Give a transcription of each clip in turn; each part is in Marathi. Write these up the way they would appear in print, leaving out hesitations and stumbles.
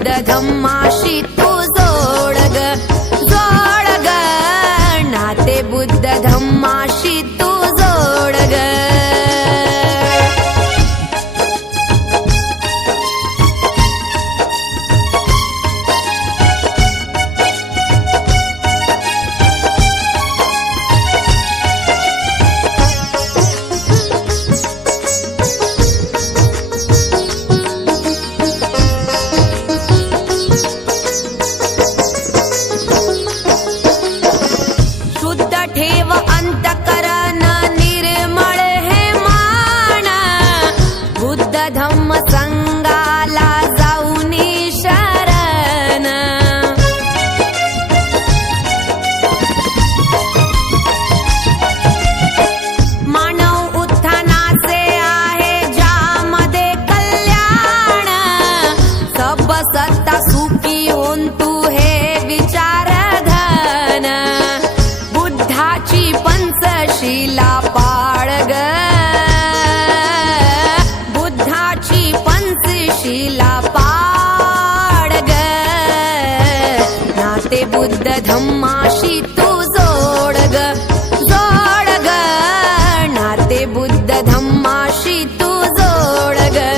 बुद्ध धम्माशी तू जोड ग, जोड ग, नाते बुद्ध धम्माशी तू जोड ग. ठेव अंतकरण निर्मळ हे मान, बुद्ध धम्म संगाला जाऊनी शरण. मानव उत्थानाचे आहे ज्यामध्ये कल्याण, सब सत्ता सुखी होऊन तू हे विचार धन. बुद्धाची पंचशीला पाळ ग, बुद्धाची पंचशीला पाळ ग, नाते बुद्ध धम्माशी तू जोड ग, जोड ग, नाते बुद्ध धम्माशी तू जोड ग.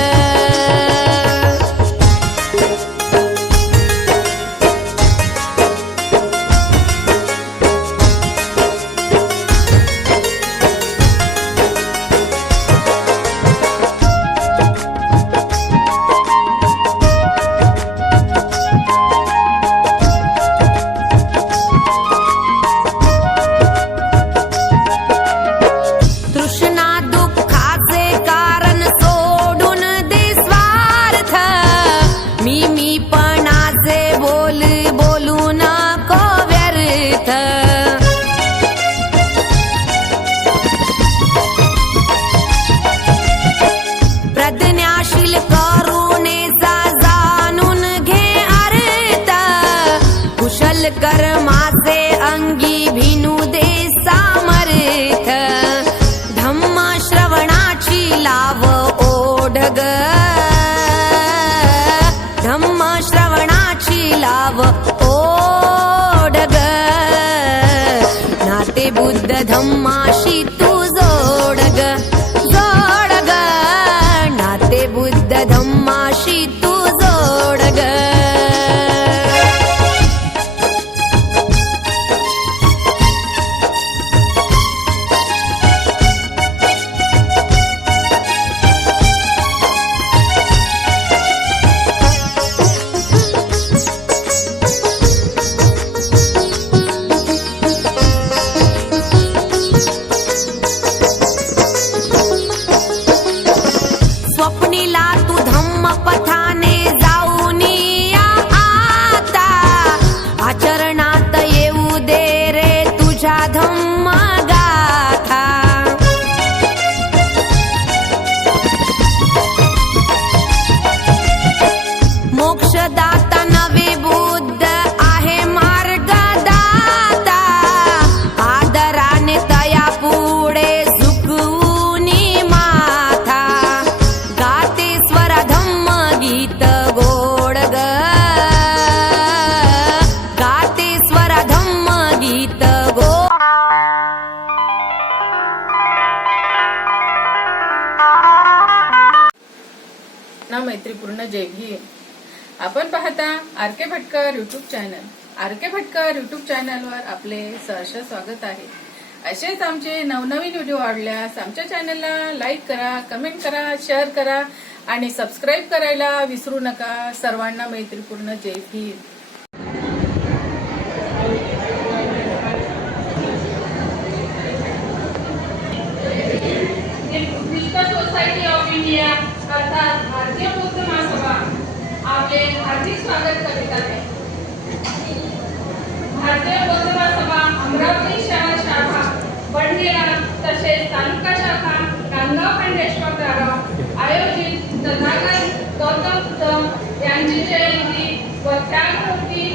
प्रज्ञाशील करुणेचा जाणून घे अर्थ, कुशल कर्माचे अंगी भिनू दे सामर्थ. धम्म श्रवणाची लाव ओढ ग, धम्म श्रवणाची लाव ओढ ग, नाते बुद्ध धम्माशी तू जोड ग, जोड ग, नाते बुद्ध धम्माशी तू जोड ग. स्वप्नीला तू धम्म पथाने जाऊनी या आता, आचरणात येऊ दे रे तुझ्या धम्म गाथा. मोक्षदाता नवे बुद्ध आहे मार्गदाता, आदराने तया पुढे झुकवूनी माथा. गाते स्वर धम्म गीत गोड ग, गाते स्वर धम्म गीत गोड. ना मैत्रीपूर्ण जय भीम. आपण पाहता R K. Bhatkar YouTube channel. R K. Bhatkar YouTube चॅनलवर आपले सहर्ष स्वागत आहे. असेच आमचे नवनवीन व्हिडिओ आवडल्यास आमच्या चॅनलला लाईक करा, कमेंट करा, शेअर करा आणि सबस्क्राईब करायला विसरू नका. सर्वांना मैत्रीपूर्ण जय भीम. सोसायटी ऑफ इंडिया अर्थात भारतीय बौद्ध महासभा आपले हार्दिक स्वागत करीत आहे. भारतीय बौद्ध महासभा अमरावती शहर शाखा, बंडनेरा तसेच तालुका शाखा नांदगाव खंडेश्वर गाव आयोजित तथागत गौतम बुद्ध यांची जयंती व त्यागमूर्ती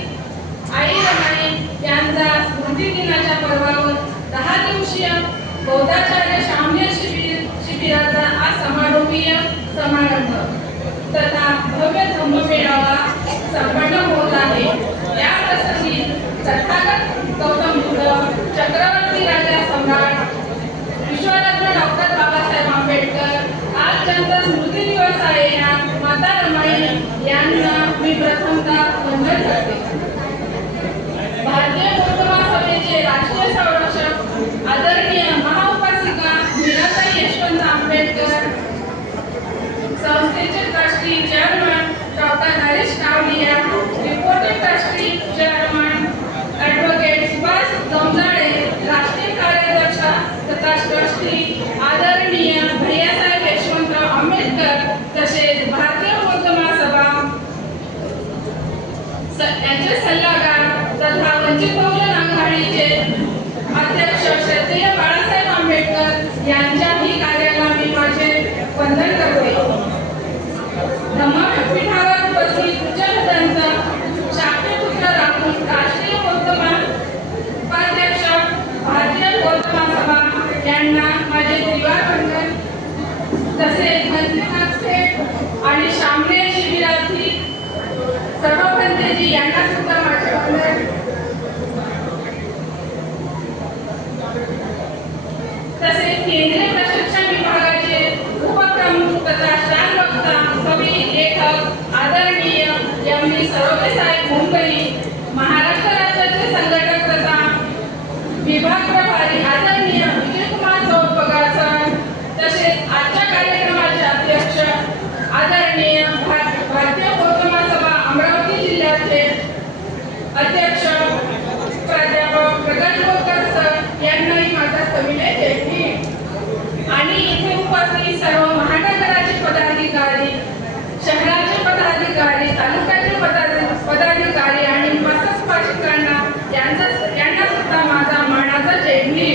आई रमाई यांचा स्मृती दिनाच्या पर्वावर 10 दिवसीय बौद्धाचार्य शाम्य शिबिराचा आज समारोपीय समारंभ तथा भव्य धम्म मेळावा वंदन करते. भारतीय बौद्ध महासभेचे राष्ट्रीय संरक्षक आदरणीय महाउपासिका मीराबाई यशवंत आंबेडकर, संस्थेचे trustee chairman doctor Harish Kavalia, reporting trustee chairman advocate Subhash Jamjale, राष्ट्रीय कार्याध्यक्ष तथा ट्रस्टी आदरणीय भैयासाहेब यशवंत आंबेडकर, तसेच भारतीय बौद्ध महासभा यांचे सल्लागार तथा वंचित बहुजन आघाडीचे अध्यक्ष श्रद्धेय बाळासाहेब आंबेडकर यांच्याही कार्याला मी माझे वंदन करते. धम्मपीठावर उपस्थित उच्चपदांचा शाक्यपुत्र राखून राष्ट्रीय बौद्ध उपाध्यक्ष भारतीय बौद्ध महासभा यांना माझे त्रिवार वंदन. तसेच मंत्रीनाथ थेट आणि शामने शिबिरार्थी सर्व पंथेजी यांना सुद्धा माझे वंदन. तसेच केंद्रीय प्रशिक्षण विभागाचे उपप्रमुख तथा शान वक्ता कवी लेखक आदरणीय एम.व्ही. सरोदे साहेब मुंबई, महाराष्ट्र राज्याचे संघटक तथा विभाग प्रभारी आदरणीय विजयकुमार चौपगार सर, तसेच आजच्या कार्यक्रमाचे अध्यक्ष आदरणीय भारतीय बौद्ध महासभा अमरावती जिल्ह्याचे अध्यक्ष प्राध्यापक प्रगत बोरकर सर यांनाही माझा सविनय जयंती. आणि इथे उपस्थित सर्व महानगराचे पदाधिकारी, शहराचे पदाधिकारी, तालुक्याचे पदाधिकारी आणि उपस्थितांना यांना सुद्धा माझा मानाचा जयंती.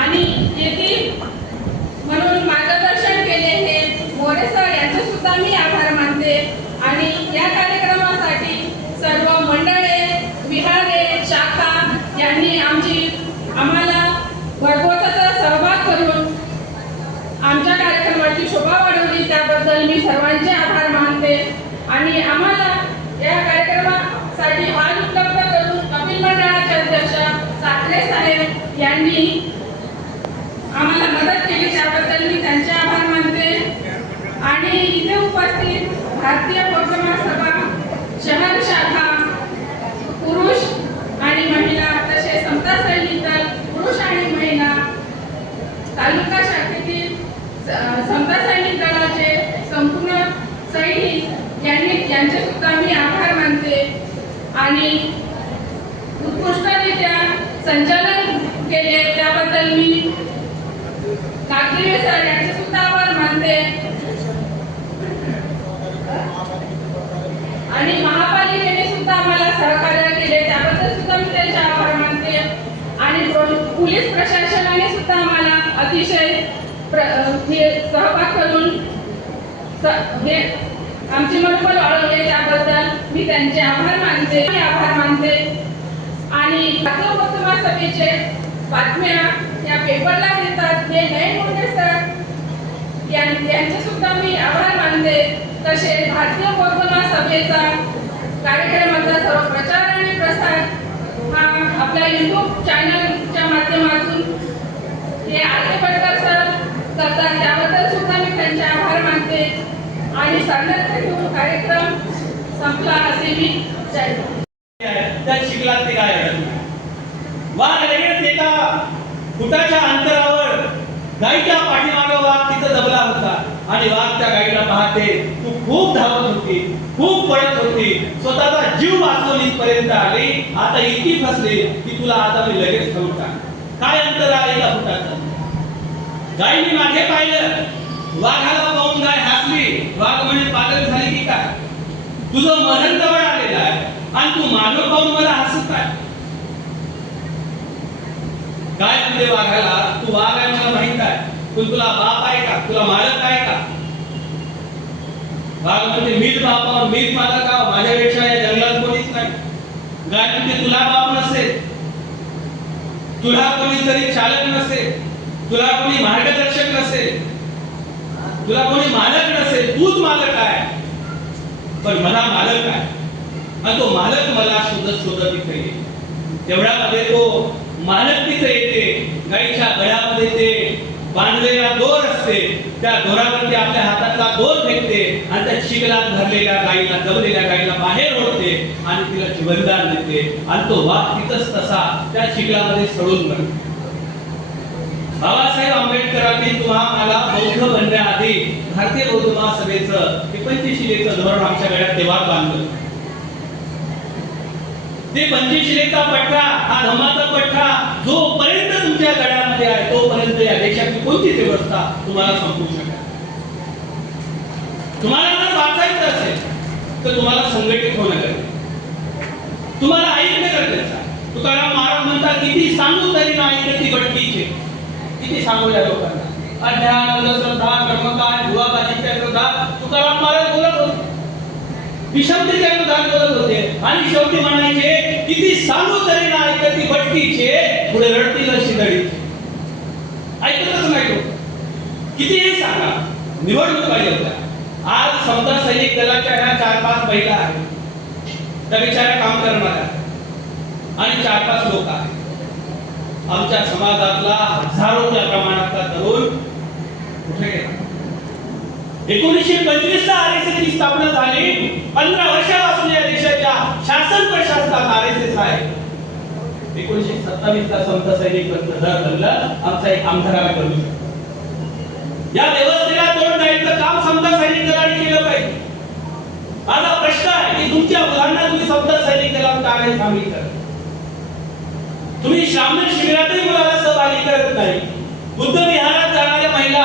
आणि येथील म्हणून मार्गदर्शन केले हे मोरे सर यांचे सुद्धा मी आभार मानते. आणि या कार्यक्रमासाठी सर्व मंडळे, विहारे, शाखा यांनी आम्हाला भरघोसाचा सहभाग करून आमच्या कार्यक्रमाची शोभा वाढवली, त्याबद्दल मी सर्वांचे आभार मानते. आणि आम्हाला या कार्यक्रमासाठी हॉल उपलब्ध करून कपिल मंडळाचे अध्यक्ष साखरे साहेब यांनी आम्हाला मदत केली, त्याबद्दल मी त्यांचे आभार मानते. आणि इथे उपस्थित भारतीय बौद्ध महासभा शहर शाखा पुरुष आणि महिला, तसेच समता सैनिक दल पुरुष आणि महिला, तालुका शाखेतील समता सैनिक दलाचे संपूर्ण सैनिक यांचे सुद्धा मी आभार मानते. आणि उत्कृष्टरित्या संचालन केले त्याबद्दल मी कागदिवे सर यांचे सुद्धा आभार मानते. आणि महापालिकेने सुद्धा आम्हाला सहकार्य केले, त्याबद्दल सुद्धा मी त्यांचे आभार मानते. आणि पोलीस प्रशासनाने सुद्धा आम्हाला अतिशय सहभाग करून आमचे मनोबल वाढवले, त्याबद्दल मी त्यांचे आभार मानते. आणि भारतीय बौद्ध महासभेचे बातम्या या पेपरला देतात हे नयन मोठे सर यांचे सुद्धा मी आभार मानते. तसेच भारतीय बौद्ध महासभेचा कार्यक्रमाचा सर्व प्रचार आणि प्रसार हा आपल्या YouTube चॅनलच्या माध्यमातून हे आरके भटकर सर करतात, त्याबद्दल सुद्धा मी त्यांचे आभार मानते. आणि साधनार्थ घेऊन कार्यक्रम संपला असे मी त्यात शिकलात ते काय वाघ लगेच एका फुटाच्या अंतरावर गाईच्या पाठीमागे वाघ तिथं दबला होता. आणि वाघ त्या गाईला पाहते, तू खूप धावत होती, खूप पळत होती, स्वतःचा जीव वाचवून इथपर्यंत आली, आता इतकी फसली की तुला आता मी लगेच खाऊन टाक. काय अंतर आहे एका फुटाचं? गाईने मागे पाहिलं, वाघाला पाहून गाय हसली. वाघ म्हणजे पागल झाली की काय? तुझं मरण जवळ आलेलं आहे आणि तू मागे पाहून मला हसत आहे. काय म्हणजे वाघाला, तू वाघ आहे मला माहित आहे, पण तुला बाप आहे का? तुला मालक आहे का? वाघ म्हणजे मीच बाप आहोत, मीच मालक आहोत, माझ्यापेक्षा या जंगलात कोणीच नाही. गाय म्हणजे तुला बाप नसेल, तुला कोणीतरी चालक नसेल, तुला कोणी मार्गदर्शक नसेल, तुला कोणी मालक नसेल, तूच मालक आहे. पण मला मालक आहे आणि तो मालक मला शोधत शोधत इथे येईल. तेवढ्यामध्ये तो मालक तिथे येते, गाईच्या गळ्यामध्ये ते बांधलेला दोर असते, त्या दोरावरती आपल्या हातातला दोर फेकते आणि त्या चिखलात भरलेल्या गाईला, दबलेल्या गाईला बाहेर ओढते आणि तिला जीवनदान देते आणि तो वाघ तिथंच तसा त्या चिखलामध्ये सडून मरतो. बाबासाहेब आंबेडकरांनी तुम्हाला बौद्ध बनण्याआधी भारतीय बौद्ध महासभेचं ते पंचशिलेचं धोरण आमच्या गळ्यात तेव्हा बांधलं. ते पंचशिलेचा पठ्ठा, हा धम्माचा पठ्ठा जोपर्यंत तुमच्या गळ्यामध्ये आहे तोपर्यंत या देशाची कोणतीच व्यवस्था तुम्हाला संपवू शकत. तुम्हाला जर वाचायचं असेल तर तुम्हाला संघटित होणं गरजेचं, तुम्हाला ऐकणं गरजेचं आहे. तुकाराम महाराज म्हणतात, किती सांगू तरी ना ऐकती भटकीचे. किती सांगू या लोकांना अध्यानंद, श्रद्धा, कर्मकांड, भुवाबाजीच्या विरोधात तुकाराम महाराज बोलत होते, विषमतेच्या विरोधात बोलत होते आणि शेवटी म्हणायचे, किती सांगू तरी ना ऐकती भटकीचे, पुढे रडतील अशी दडीचे. ऐकतच नाही तो. कितीही सांगा. निवडणुका होत्या. आज समता सैनिक दलाच्या ह्या 4-5 महिला आहेत, त्या बिचाऱ्या काम करणाऱ्या आणि 4-5 लोक आहेत. आमच्या समाजातला हजारोच्या प्रमाणातला तरुण कुठे गेला? 1925 ला आरएसएस ची स्थापना झाली. 15 वर्षापासून या देशाच्या शासन प्रशासनात आरएसएस आहे. 1927 ला समता सैनिक बनलं. आमचा एक आमदार आम्ही करू शकतो. या व्यवस्थेला तोड द्यायचं काम समता सैनिक दलाने केलं पाहिजे. माझा प्रश्न आहे की तुमच्या मुलांना तुम्ही समता सैनिक दलात का नाही सामील करत? तुम्ही श्रामण शिबिरातही मुलाला सहभागी करत नाही. बुद्ध विहारात जाणाऱ्या महिला,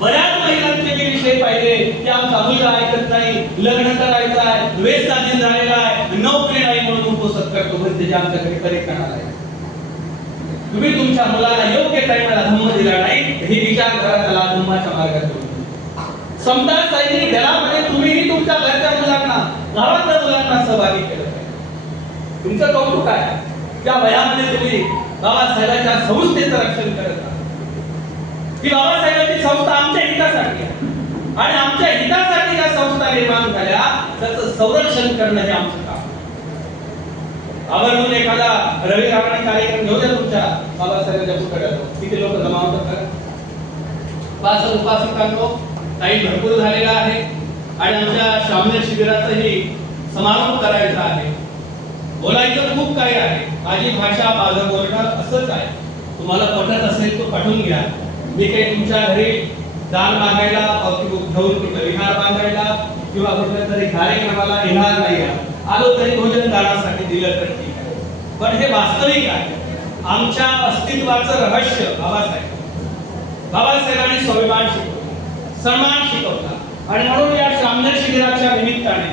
बऱ्याच महिलांचे जे विषय पाहिले की आमचा मुलगा ऐकत नाही, लग्न करायचं आहे, वेस्ता दिन झालेला आहे, नोकरी नाही म्हणून उपसत करतो, म्हणजे जे आमच्याकडे करेक्ट करणार आहे. तुम्ही तुमच्या मुलाला योग्य टाइमला धम्म दिला नाही, हे विचार करा, त्याला धम्माच्या मार्गात ठेवून. समता सैनिक दलामध्ये तुम्हीही तुमच्या घरच्या मुलांना, गावातल्या मुलांना सहभागी केलं पाहिजे. तुमचं कौतुक आहे त्या वयामध्ये तुम्ही बाबासाहेबांच्या संस्थेचं रक्षण करत आहात. ही बाबासाहेबांची संस्था आमच्या हितासाठी आहे आणि आमच्या हितासाठी या संस्था निर्माण झाल्या, त्याचं संरक्षण करणं हे आमचं काम. आवर्जून एखादा रविवारचा कार्यक्रम घेऊ द्या तुमच्या बाबासाहेबांच्या पुतळ्यात. किती लोक जमा होतात? 5 उपासकांनो, टाईम भरपूर झालेला आहे आणि आमच्या श्रामण शिबिराचाही समारोप करायचा आहे. बोलायचं खूप काही आहे. माझी भाषा, माझं बोलणं असंच आहे. तुम्हाला पटत असेल तो पाठवून घ्या. मी काही तुमच्या घरी दान मागायला, घेऊन विहार बांधायला किंवा कुठल्या तरी कार्यक्रमाला येणार नाही. आलो तरी भोजन दानासाठी दिलं तर ठीक आहे, पण हे वास्तविक आहे. आमच्या अस्तित्वाचं रहस्य बाबासाहेबांनी स्वाभिमान शिकवला, सन्मान शिकवला आणि म्हणून या श्रामण शिबिराच्या निमित्ताने,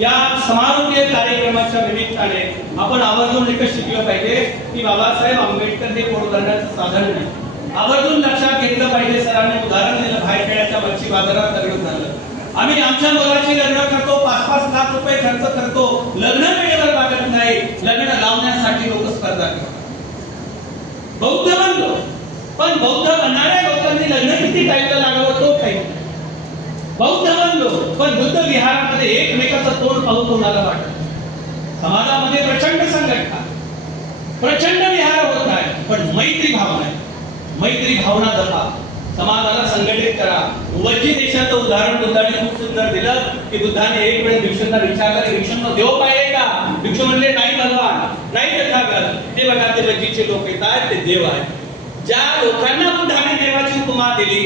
या समारोपीय कार्यक्रमाच्या निमित्ताने आपण आवर्जून एकच शिकलं पाहिजे की बाबासाहेब आंबेडकर हे पोट भरण्याचं साधन नाही. आवर्जून लक्षात घेतलं पाहिजे. सरांनी उदाहरण दिलं, बाहेर खेळाच्या मच्छी बाजारात लग्न झालं. आम्ही आमच्या मुलाची लग्न करतो, 5-5 लाख रुपये खर्च करतो, लग्न वेळेवर लागत नाही, लग्न लावण्यासाठी लोक स्पर्धा करतात. बौद्ध बनलो, पण बौद्ध बनणाऱ्या लोकांनी लग्न किती टाईमला लागावं तो काही. बौद्ध बनलो, पण बुद्ध विहारामध्ये एकमेकाचं तोंड पाहून कोणाला वाटत. समाजामध्ये प्रचंड संघटना, प्रचंड विहार होत आहे, पण मैत्री भावना आहे. मैत्री भावना जपा, समाजाला संघटित करा. वज्जी देशाचं उदाहरण बुद्धाने खूप सुंदर दिलं की बुद्धाने एक वेळ भिक्षूंना विचारलं की भिक्षूंनो देव पाहिजे का? भिक्षू म्हणले नाही भगवान, नाही तथागत. ते बघा ते वज्जीचे लोक येतात, ते देव आहेत. ज्या लोकांना बुद्धाने देवाची उपमा दिली,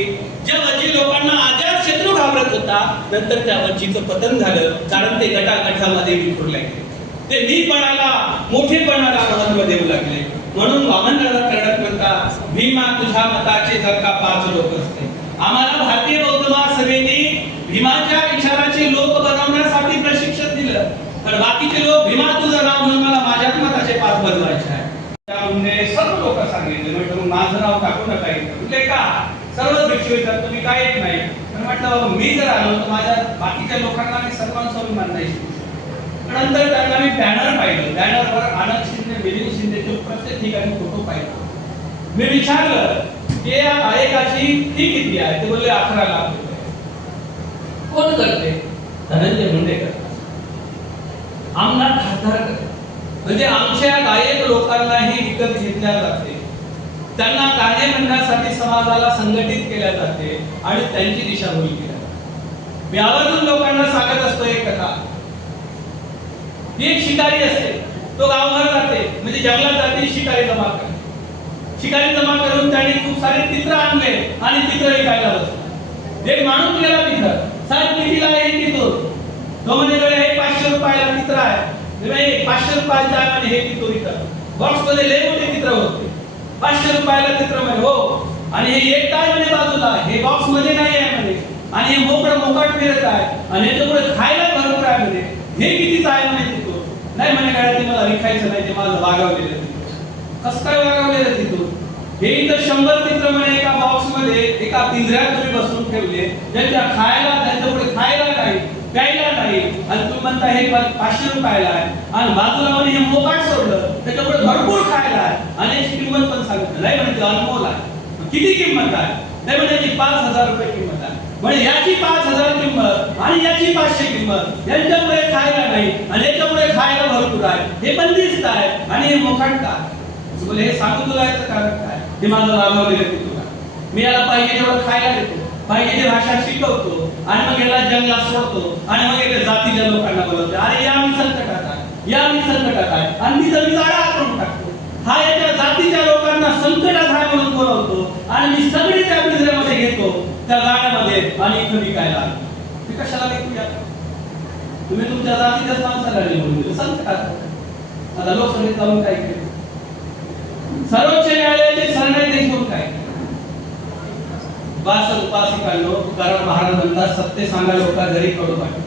ज्या वज्जी लोकांना अजात शत्रू घाबरत होता, नंतर त्या वज्जीचं पतन झालं, कारण ते गटागटामध्ये विखुरले गेले. ते मीपणाला, मोठेपणाला महत्व देऊ लागले. म्हणून वामनदादा कर्णक म्हणतात, भीमा तुझ्या मताचे जर का 5 लोक असते. आम्हाला भारतीय बौद्ध महासभेने भीमाच्या विचाराचे लोक बनवण्यासाठी प्रशिक्षण दिलं, पण बाकीचे लोक भीमा तुझं नाव घेऊन मला माझ्याच मताचे 5 बनवायचे आहे. त्यामुळे सर्व लोक सांगितले, म्हणजे माझं नाव टाकू नका इथे का. सर्व भिक्षू येतात, तुम्ही काय येत नाही. पण म्हटलं मी जर आलो तर माझ्या बाकीच्या लोकांना मी सन्मान स्वाभिमान नाही शिकू. नंतर त्यांना मी बॅनर पाहिलं, बॅनरवर आनंद शिंदे, मिलिंद शिंदेचे प्रत्येक ठिकाणी फोटो पाहिजे. मी विचारलं की या गायकाची फी किती आहे? ते बोलले 11 लाख रुपये. कोण करते? धनंजय मुंडे करतात, आमदार खासदार करतात. म्हणजे आमच्या गायक लोकांनाही विकत घेतल्या जाते. त्यांना गाणे म्हणण्यासाठी समाजाला संघटित केल्या जाते आणि त्यांची दिशाभूल केल्या जाते. मी आवर्जून लोकांना सांगत असतो एक कथा. एक शिकारी असते, तो गावभर जाते, म्हणजे जंगलात जाते, शिकारी जमा करते. शिकारी जमा करून त्याने खूप सारे चित्र आणले आणि चित्र विकायला बसला. एक माणूस गेला तिथं, साहेब कितीला आहे चित्र? तो म्हणे 500 रुपयाला चित्र आहे. 500 रुपयाचं आहे म्हणे हे चित्र विकत. बॉक्स मध्ये लय मोठे चित्र होते. 500 रुपयाला चित्र म्हणे हो. आणि हे एक काय म्हणे बाजूला, हे बॉक्स मध्ये नाही आहे म्हणे, आणि हे मोकाट फिरत आहे, आणि याच्यामुळे खायला भरपूर आहे म्हणे. हे कितीच आहे म्हणे चित्र? नाही म्हणे काय ते मला विकायचं नाही, ते माझं वागवलेलं चित्र. कसं काय वागवलेलं चित्र? हे इथं 100 चित्र म्हणे एका बॉक्स मध्ये एका पिंजऱ्यात तुम्ही बसवून ठेवले, ज्यांच्या त्यांच्यापुढे खायला नाही, प्यायला नाही, आणि तुम्ही म्हणता हे 500 रुपयाला आहे, आणि बाजूला म्हणे हे मोकाट सोडलं, त्याच्यापुढे भरपूर खायला आहे, आणि याची किंमत पण सांगितलं नाही म्हणे अनमोल आहे. किती किंमत आहे? नाही म्हणे याची 5000 रुपये किंमत आहे. म्हणजे याची 5000 किंमत आणि याची 500 किंमत, यांच्यापुढे खायला नाही आणि याच्यापुढे खायला भरपूर आहे, हे बंदिस्त आहे, आणि हे मोकाट का? बोले हे सांगू तुला याचं कारण काय? हे माझं राबवलेलं आहे तुला. मी याला पाहिजे तेवढं खायला देतो, पाहिजे ते भाषा शिकवतो, आणि मग याला जंगलात सोडतो, आणि मग एका जातीच्या लोकांना बोलवतो, अरे या मी संकटात आहे, या मी संकटात आहे, आणि तिथं मी जाळा करून टाकतो. हा याच्या जातीच्या लोकांना संकटात आहे म्हणून बोलवतो, आणि मी सगळी त्या पिंजऱ्यामध्ये घेतो, त्या गाण्यामध्ये, आणि इथं विकायला. मी कशाला विकूया? तुम्ही तुमच्या जातीच्याच माणसाला निवडून दिलं संकटात. आता लोकसभेत जाऊन काय केलं? सर्वोच्च न्यायालयाचे सरन्यायाधीश देखील काय उपासिकांनो, कारण महाराज म्हणतात सत्य सांगा लोका घरी कडू पाहिजे.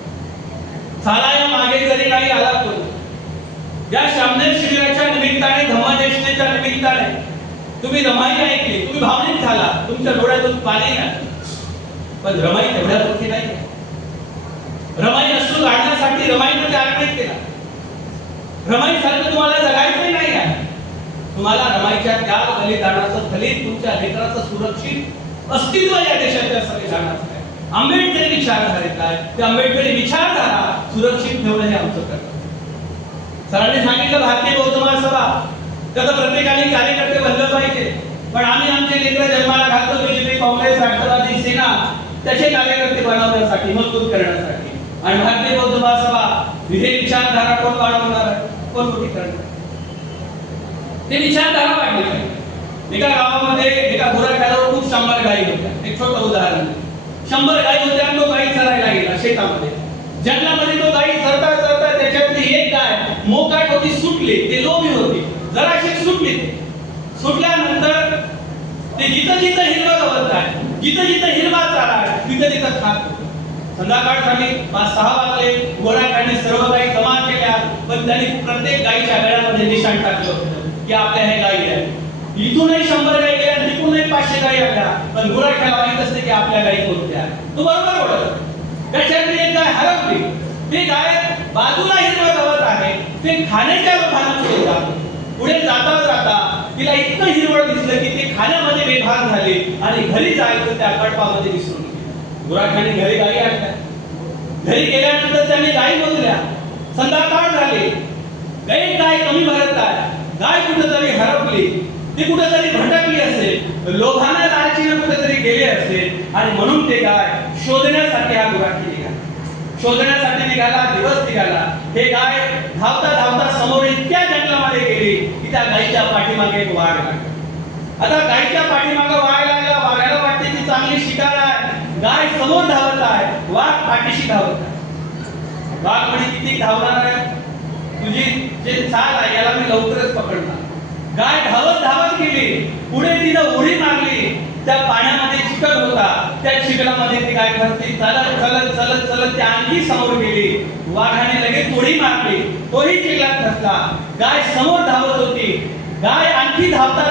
साला या मागे जरी काही आला तो या शामनेर शिबिराच्या निमित्ताने, धम्मदेशनेच्या निमित्ताने तुम्ही रमाई ऐकली, तुम्ही भावनिक झाला, तुमच्या डोळ्यातून पाणी आलं. पण रमाई तेवढ्यापुरती नाही. रमाई अश्रू काढण्यासाठी रमाईने त्याग नाही केला. रमाई सारखं तुम्हाला जगायचं नाही आहे. तुम्हाला रमाईच्या त्याग बलिदानाचं फलित तुमच्या लेकराचं सुरक्षित अस्तित्व या देशाच्या संविधानात आहे. आंबेडकरी विचारधारेत आहे. ते आंबेडकरी विचारधारा सुरक्षित ठेवणं हे आमचं कर्तव्य. सरांनी सांगितलं भारतीय बौद्ध महासभा, त्याचा प्रत्येकाने कार्यकर्ते बनलं पाहिजे, पण आम्ही आमचे लेकर जन्माला घालतो बीजेपी, काँग्रेस, राष्ट्रवादी, सेना त्याचे कार्यकर्ते बनवण्यासाठी, मजबूत करण्यासाठी. आणि भारतीय बौद्ध महासभा हे विचारधारा कोण वाढवणार आहे? कोण मोठी करणार? ते विचारधारा वाढली पाहिजे. एका गावामध्ये एका गुराख्यावर खूप 100 गायी होत्या. एक छोटं उदाहरण, 100 गायी होत्या, तो गायी चरायला गेला शेतामध्ये. जंगलामध्ये तो गायी चरता चरता त्याच्यातली एक गाय मोकाट होती, सुटली. ते लोभी होती, जराशी सुटली. सुटल्यानंतर ते जिथं जिथं हिरवा गवत आहे, जिथं जिथं हिरवा चारा आहे, तिथं तिथं खात होतं. संध्याकाळ झाली, 5-6 वाजले. गोराख्याने सर्व गायी जमा केल्या, पण त्यांनी प्रत्येक गायीच्या गळ्यामध्ये निशाण टाकलं होतं की आपल्या हे गायी आहेत. इथूनही 100 गायी गेल्या, तिथूनही 500 गायी आल्या, पण गोराख्याला माहित असते की आपल्या गायी कोणत्या. तो बरोबर ओळखला. त्याच्यातली एक गाय हरवली. ती गाय बाजूला हिरवं गवत आहे, ते खाण्याच्या लोभाने पुढे जातो. पुढे जाता जाता तिला इतकं हिरवळ दिसलं की ते खाण्यामध्ये बेभान झाले, आणि घरी जायचं त्या कडपामध्ये विसरून गेले. गोराख्याने घरी गायी आणल्या. घरी गेल्यानंतर त्यांनी गायी मोजल्या. संध्याकाळ झाली, गाय कमी भरत आहे. गाय कुठेतरी हरपली, ती कुठेतरी भटकली असेल, लोभाने लालचीने कुठेतरी गेली असेल, आणि म्हणून ते गाय शोधण्यासाठी हा गुराखी निघाला. शोधण्यासाठी निघाला, दिवस निघाला. हे गाय धावता धावता समोर इतक्या जंगलामध्ये गेली की त्या गायीच्या पाठीमागे एक वाघ लागला. आता गायीच्या पाठीमागे वाघ लागला. वाघाला वाटते की चांगली शिकार आहे. गाय समोर धावत आहे, वाघ पाठीशी धावत आहे. वाघ म्हणजे किती धावणार आहे? तुझी जे चाल आहे याला मी लवकरच पकडणार. गाय धावत धावत गेली. पुढे तिनं उडी मारली. त्या पाण्यामध्ये चिखल होता, त्या चिखलामध्ये ती गाय फसली. चालत चालत चालत चालत ती आणखी समोर गेली. वाघाने लगेच उडी मारली, तोही चिखलात फसला. गाय समोर धावत होती. गाय आणखी धावता